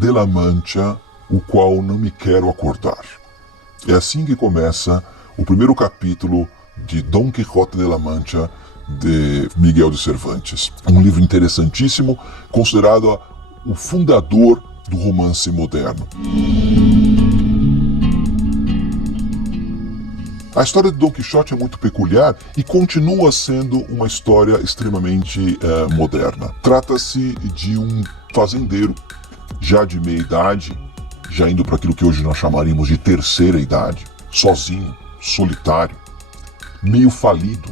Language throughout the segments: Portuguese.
de la Mancha, o qual não me quero acordar. É assim que começa o primeiro capítulo de Dom Quixote de la Mancha, de Miguel de Cervantes. Um livro interessantíssimo, considerado o fundador do romance moderno. A história de Dom Quixote é muito peculiar e continua sendo uma história extremamente moderna. Trata-se de um fazendeiro, já de meia idade, já indo para aquilo que hoje nós chamaríamos de terceira idade, sozinho, solitário, meio falido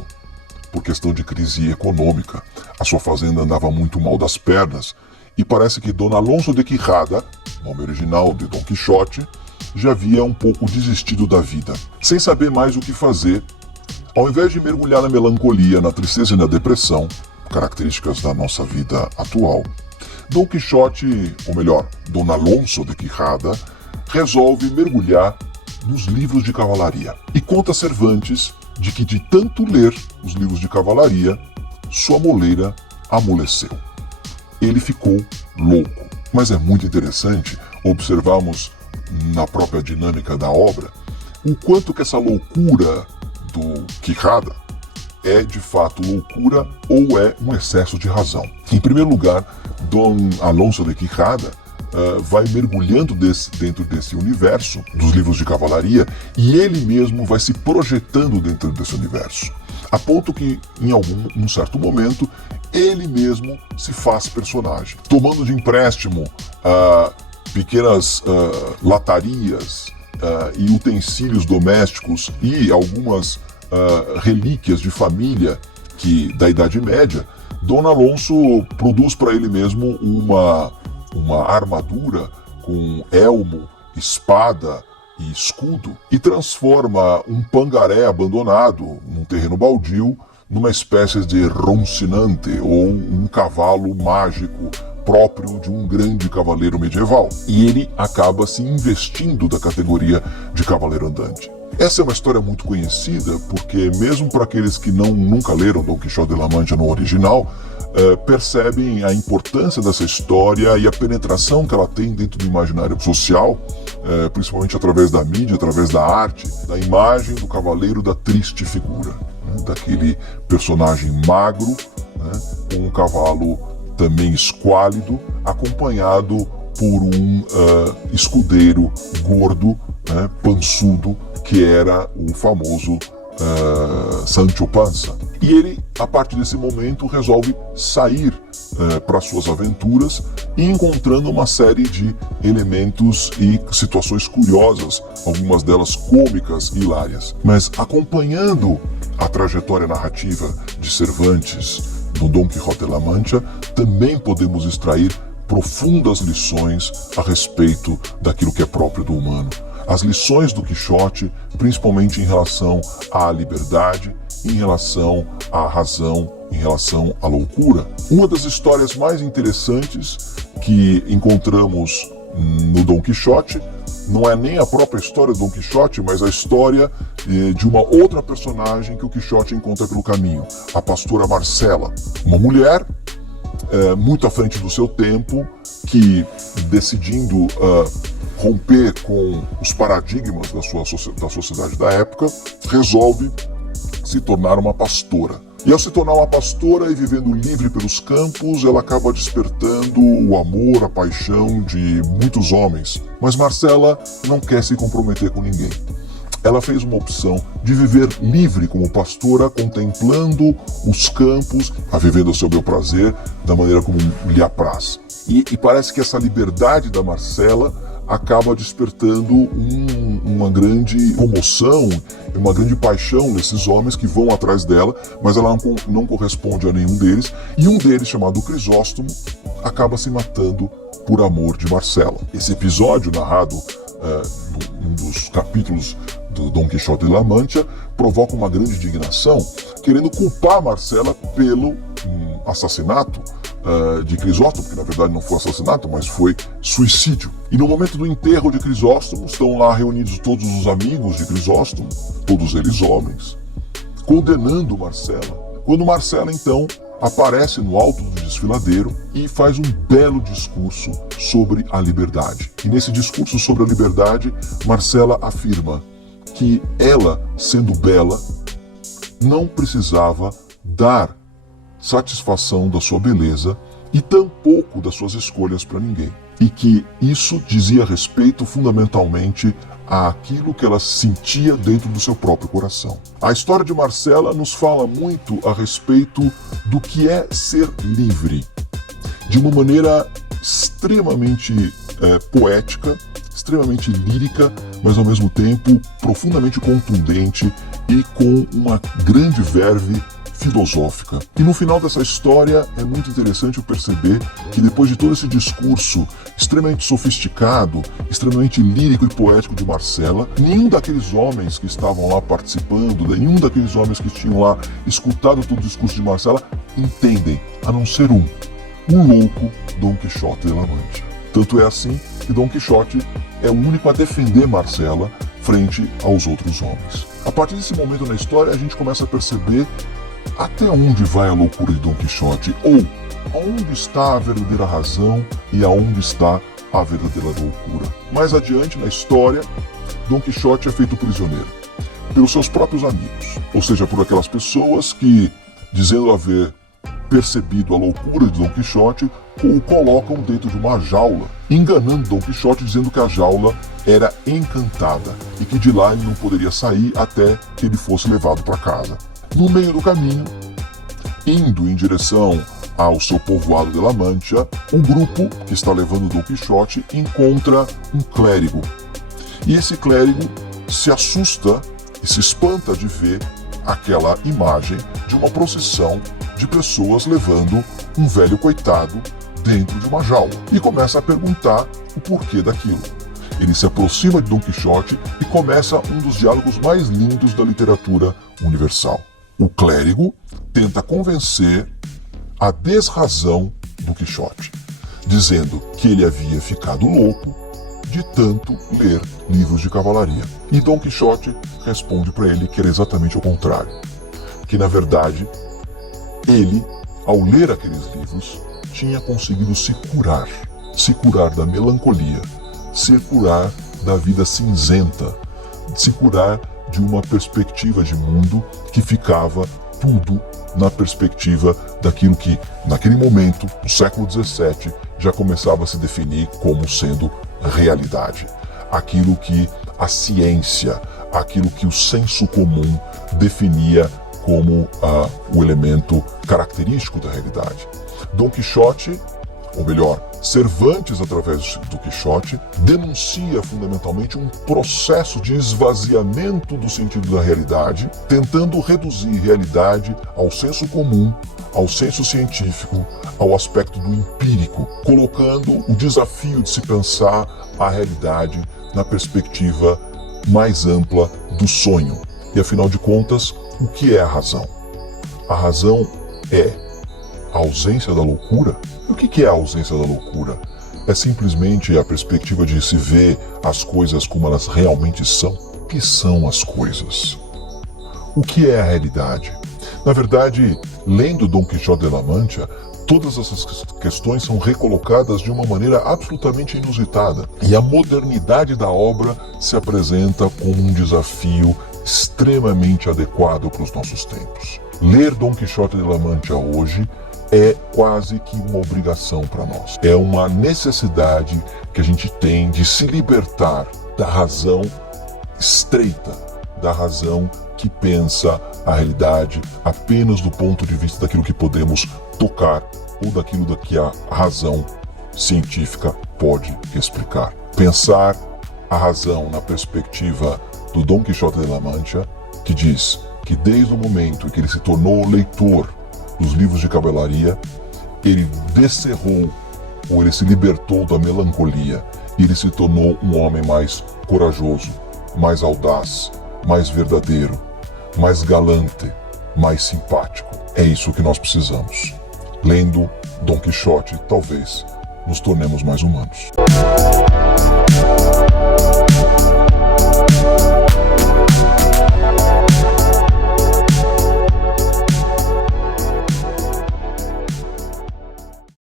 por questão de crise econômica. A sua fazenda andava muito mal das pernas e parece que Don Alonso de Quixada, nome original de Dom Quixote, já havia um pouco desistido da vida. Sem saber mais o que fazer, ao invés de mergulhar na melancolia, na tristeza e na depressão, características da nossa vida atual, Dom Quixote, ou melhor, Don Alonso de Quixada, resolve mergulhar nos livros de cavalaria. E conta Cervantes de que de tanto ler os livros de cavalaria, sua moleira amoleceu. Ele ficou louco. Mas é muito interessante observarmos na própria dinâmica da obra o quanto que essa loucura do Quixada é de fato loucura ou é um excesso de razão. Em primeiro lugar, Dom Alonso de Quixada vai mergulhando dentro desse universo dos livros de cavalaria e ele mesmo vai se projetando dentro desse universo, a ponto que em um certo momento ele mesmo se faz personagem, tomando de empréstimo pequenas latarias e utensílios domésticos e algumas relíquias de família da Idade Média. Dom Alonso produz para ele mesmo uma armadura com elmo, espada e escudo e transforma um pangaré abandonado num terreno baldio numa espécie de Rocinante ou um cavalo mágico próprio de um grande cavaleiro medieval. E ele acaba se investindo da categoria de cavaleiro andante. Essa é uma história muito conhecida porque mesmo para aqueles que nunca leram Dom Quixote de la Mancha no original, percebem a importância dessa história e a penetração que ela tem dentro do imaginário social, principalmente através da mídia, através da arte, da imagem do cavaleiro da triste figura, né, daquele personagem magro, né, com um cavalo também esquálido, acompanhado por um escudeiro gordo, né, pançudo, que era o famoso Sancho Panza. E ele, a partir desse momento, resolve sair para suas aventuras e encontrando uma série de elementos e situações curiosas, algumas delas cômicas e hilárias. Mas acompanhando a trajetória narrativa de Cervantes no Dom Quixote de la Mancha, também podemos extrair profundas lições a respeito daquilo que é próprio do humano. As lições do Quixote, principalmente em relação à liberdade, em relação à razão, em relação à loucura. Uma das histórias mais interessantes que encontramos no Dom Quixote não é nem a própria história do Dom Quixote, mas a história de uma outra personagem que o Quixote encontra pelo caminho, a pastora Marcela, uma mulher muito à frente do seu tempo, que decidindo romper com os paradigmas da sociedade da época, resolve se tornar uma pastora. E ao se tornar uma pastora e vivendo livre pelos campos, ela acaba despertando o amor, a paixão de muitos homens. Mas Marcela não quer se comprometer com ninguém. Ela fez uma opção de viver livre como pastora, contemplando os campos, vivendo ao seu bel prazer, da maneira como lhe apraz. E parece que essa liberdade da Marcela acaba despertando uma grande comoção, uma grande paixão nesses homens que vão atrás dela, mas ela não corresponde a nenhum deles, e um deles, chamado Crisóstomo, acaba se matando por amor de Marcela. Esse episódio, narrado num dos capítulos do Dom Quixote de la Mancha, provoca uma grande indignação, querendo culpar Marcela pelo assassinato de Crisóstomo, que na verdade não foi assassinato, mas foi suicídio. E no momento do enterro de Crisóstomo, estão lá reunidos todos os amigos de Crisóstomo, todos eles homens, condenando Marcela. Quando Marcela, então, aparece no alto do desfiladeiro e faz um belo discurso sobre a liberdade. E nesse discurso sobre a liberdade, Marcela afirma que ela, sendo bela, não precisava dar satisfação da sua beleza e tampouco das suas escolhas para ninguém. E que isso dizia respeito fundamentalmente àquilo que ela sentia dentro do seu próprio coração. A história de Marcela nos fala muito a respeito do que é ser livre, de uma maneira extremamente poética, extremamente lírica, mas ao mesmo tempo profundamente contundente e com uma grande verve filosófica. E no final dessa história é muito interessante perceber que depois de todo esse discurso extremamente sofisticado, extremamente lírico e poético de Marcela, nenhum daqueles homens que estavam lá participando, nenhum daqueles homens que tinham lá escutado todo o discurso de Marcela entendem, a não ser o louco Dom Quixote de La Mancha. Tanto é assim que Dom Quixote é o único a defender Marcela frente aos outros homens. A partir desse momento na história, a gente começa a perceber até onde vai a loucura de Dom Quixote, ou aonde está a verdadeira razão e aonde está a verdadeira loucura. Mais adiante na história, Dom Quixote é feito prisioneiro pelos seus próprios amigos, ou seja, por aquelas pessoas que, dizendo haver percebido a loucura de Dom Quixote, o colocam dentro de uma jaula, enganando Dom Quixote, dizendo que a jaula era encantada e que de lá ele não poderia sair até que ele fosse levado para casa. No meio do caminho, indo em direção ao seu povoado de La Mancha, o grupo que está levando Dom Quixote encontra um clérigo. E esse clérigo se assusta e se espanta de ver aquela imagem de uma procissão de pessoas levando um velho coitado dentro de uma jaula. E começa a perguntar o porquê daquilo. Ele se aproxima de Dom Quixote e começa um dos diálogos mais lindos da literatura universal. O clérigo tenta convencer a desrazão do Quixote, dizendo que ele havia ficado louco de tanto ler livros de cavalaria. E Dom Quixote responde para ele que era exatamente o contrário, que na verdade ele, ao ler aqueles livros, tinha conseguido se curar da melancolia, se curar da vida cinzenta, se curar de uma perspectiva de mundo que ficava tudo na perspectiva daquilo que, naquele momento, no século XVII, já começava a se definir como sendo realidade. Aquilo que a ciência, aquilo que o senso comum definia como o elemento característico da realidade. Dom Quixote, ou melhor, Cervantes, através do Quixote, denuncia fundamentalmente um processo de esvaziamento do sentido da realidade, tentando reduzir realidade ao senso comum, ao senso científico, ao aspecto do empírico, colocando o desafio de se pensar a realidade na perspectiva mais ampla do sonho. E afinal de contas, o que é a razão? A razão é a ausência da loucura? E o que é a ausência da loucura? É simplesmente a perspectiva de se ver as coisas como elas realmente são? O que são as coisas? O que é a realidade? Na verdade, lendo Dom Quixote de La Mancha, todas essas questões são recolocadas de uma maneira absolutamente inusitada. E a modernidade da obra se apresenta como um desafio extremamente adequado para os nossos tempos. Ler Dom Quixote de La Mancha hoje é quase que uma obrigação para nós. É uma necessidade que a gente tem de se libertar da razão estreita, da razão que pensa a realidade apenas do ponto de vista daquilo que podemos tocar ou daquilo que a razão científica pode explicar. Pensar a razão na perspectiva do Dom Quixote de La Mancha, que diz que desde o momento em que ele se tornou leitor dos livros de cavalaria, ele descerrou, ou ele se libertou da melancolia, e ele se tornou um homem mais corajoso, mais audaz, mais verdadeiro, mais galante, mais simpático. É isso que nós precisamos. Lendo Dom Quixote, talvez nos tornemos mais humanos.